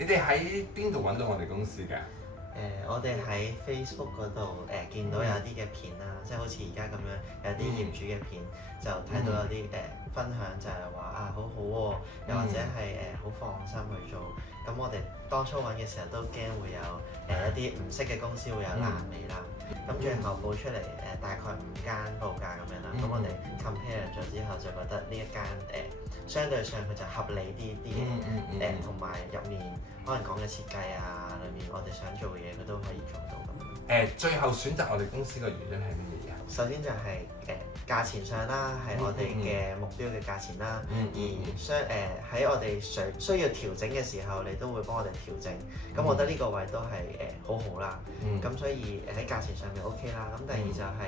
你哋喺邊度揾到我哋公司㗎？我哋喺 Facebook 嗰度見到有啲嘅片啦，即係好似而家咁樣有啲業主嘅片，就睇到有啲分享就係話啊好好喎，又或者係好放心去做。咁我哋當初揾嘅時候都驚會有一啲唔識嘅公司會有爛尾啦。咁最後報出嚟大概5間報價咁樣啦。咁我哋 compare 咗之後就覺得呢一間相對上佢就合理啲同埋入面可能講嘅設計啊，裏面我哋想做嘅嘢佢都可以做到咁樣。最後選擇我哋公司嘅原因係乜嘢啊？首先就係價錢上啦，係我哋嘅目標嘅價錢啦。而喺我哋需要調整嘅時候，你都會幫我哋調整。咁我覺得呢個位都係好好啦。咁所以喺價錢上面 OK 啦。咁第二就係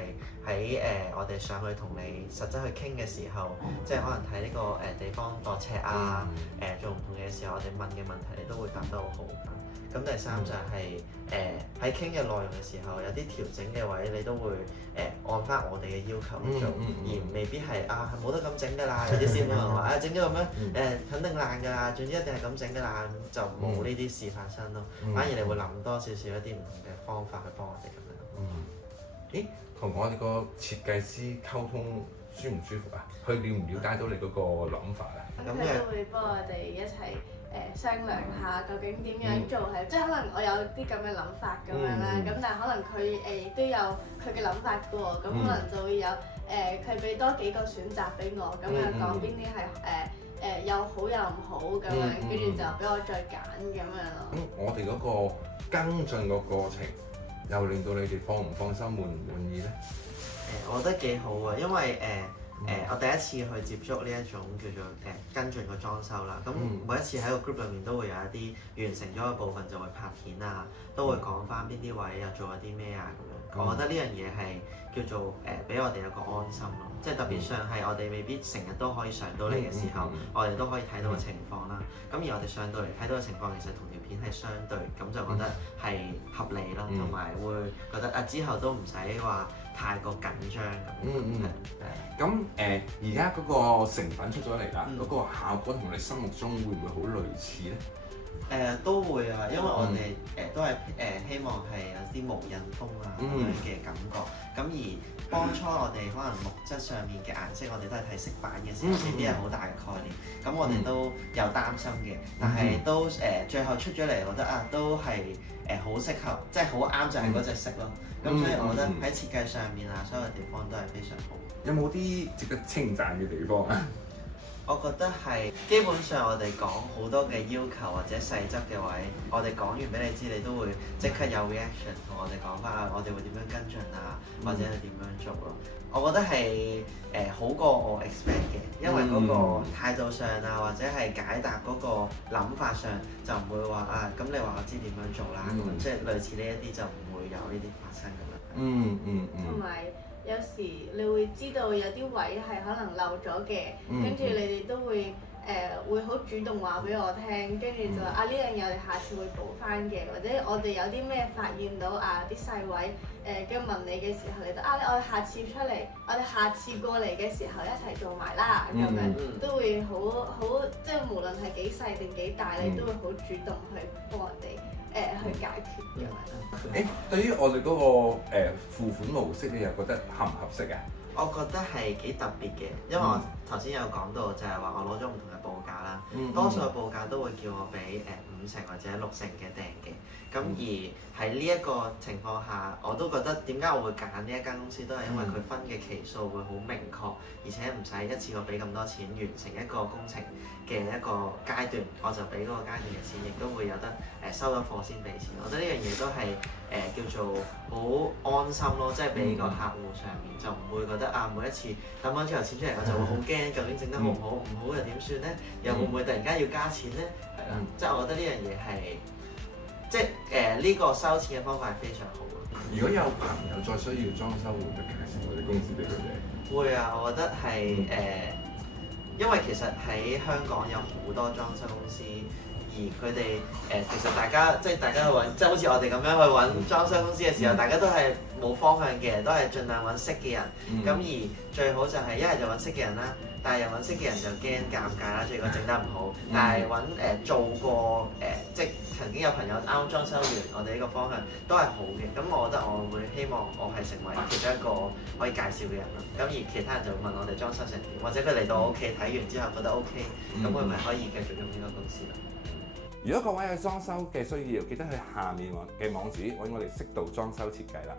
喺我哋上去同你實質去傾嘅時候，即係可能睇呢個地方度尺啊，做唔同嘅時候，我哋問嘅問題你都會答得好好。咁第三就係喺傾嘅內容嘅時候，有啲調整嘅位你都會按翻我哋嘅要求去做，而未必係冇得咁整㗎啦。有啲師傅話整咗咁樣肯定爛㗎啦，總之一定係咁整㗎啦，就冇呢啲事發生咯。反而你會諗多少少一啲唔同嘅方法去幫我哋咁樣。咦，同我哋個設計師溝通舒唔舒服啊？佢了唔了解到你嗰個諗法啊？咁佢都會幫我哋一齊商量下究竟點樣做係，即係可能我有啲咁嘅諗法咁樣啦，咁但係可能佢都有佢嘅諗法嘅喎，咁可能就會有佢俾多幾個選擇俾我，咁又講邊啲係又好又唔好咁樣，跟住就俾我再揀咁樣咯。咁我哋嗰個跟進個過程，又令到你哋放唔放心、滿唔滿意咧？我覺得幾好啊，因為我第一次去接觸呢一種叫做跟進個裝修啦。咁每一次喺個 group 裏面都會有一啲完成咗嘅部分就會拍片啊，都會講翻邊啲位又做咗啲咩啊咁樣。我覺得呢樣嘢係叫做俾我哋有個安心咯，即係特別上係我哋未必成日都可以上到嚟嘅時候，我哋都可以睇到嘅情況啦。咁而我哋上到嚟睇到嘅情況，其實同條片係相對，咁就覺得係合理啦，同埋會覺得之後都唔使話太過緊張咁。咁而家嗰個成品出咗嚟啦，嗰個效果同你心目中會唔會好類似咧？都會啊，因為我哋都係希望係有啲無印風啊咁樣嘅感覺。咁而當初我哋可能木質上面嘅顏色，我哋都係睇色板嘅時候，未必係好大嘅概念。咁我哋都有擔心嘅，但係都最後出咗嚟，我覺得都係好適合，即係好啱就係嗰隻色咯。咁所以我覺得喺設計上面啊，所有地方都係非常好。有冇啲值得稱讚嘅地方啊？我覺得係基本上我哋講好多嘅要求或者細則嘅位，我哋講完俾你知，你都會即刻有 reaction 同我哋講翻我哋會點樣跟進啊，或者係點樣做咯。我覺得係好過我 expect 嘅，因為嗰個態度上啊，或者係解答嗰個諗法上，就唔會話咁你話我知點樣做啦，咁即係類似呢一啲就唔會有呢啲發生咁樣。同埋有時你會知道有啲位係可能漏咗嘅，跟住你哋都會會好主動話俾我聽，跟住就話呢樣嘢我哋下次會補翻嘅，或者我哋有啲咩發現到啲細位跟住問你嘅時候，你都我哋下次出嚟，我哋下次過嚟嘅時候一齊做埋啦，咁樣都會好即係無論係幾細定幾大，你都會好主動去幫我哋去解決咁樣。對於我哋嗰個付款模式，你又覺得合唔合適啊？我覺得係幾特別嘅，因為我頭先有講到就係話我攞咗唔同嘅報價啦，多數嘅報價都會叫我俾5成或者6成嘅訂嘅。咁而喺呢一個情況下，我都覺得點解我會揀呢一間公司，都係因為佢分嘅期數會好明確，而且唔使一次過俾咁多錢完成一個工程嘅一個階段，我就俾嗰個階段嘅錢，亦都會有得收咗貨先俾錢。我覺得呢樣嘢都係叫做好安心咯，即係俾個客戶上面就唔會覺得每一次抌翻之後錢出嚟，我就會好驚，究竟整得好唔好？唔好又點算咧？又會唔會突然間要加錢咧？係啦，即係我覺得呢樣嘢係。即係呢個收錢嘅方法係非常好嘅。如果有朋友再需要裝修，會唔會介紹我哋公司俾佢哋？會啊，我覺得係因為其實喺香港有好多裝修公司，而佢哋其實大家去揾，即係好似我哋咁樣去揾裝修公司嘅時候，大家都係冇方向嘅，都係盡量揾識嘅人。咁而最好就係一係就揾識嘅人啦。但係又揾識嘅人就驚尷尬啦，即係如果整得唔好。但係揾做過即係曾經有朋友啱啱裝修完，我哋呢個方向都係好嘅。咁我覺得我會希望我係成為其中一個可以介紹嘅人啦。咁而其他人就會問我哋裝修成點，或者佢嚟到我屋企睇完之後覺得 OK，咁佢咪可以繼續用呢個公司啦。如果各位有裝修嘅需要，記得去下面嘅網址揾我哋適度裝修設計啦。